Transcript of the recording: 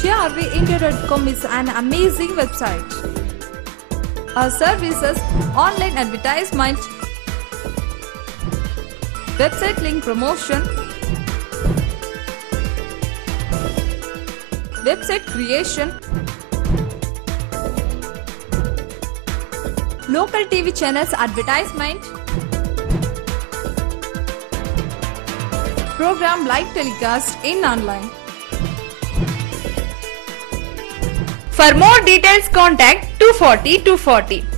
grvindia.com is an amazing website. Our services: online advertisement, website link promotion, website creation, local TV channels advertisement, program live telecast in online. For more details, contact 240 240.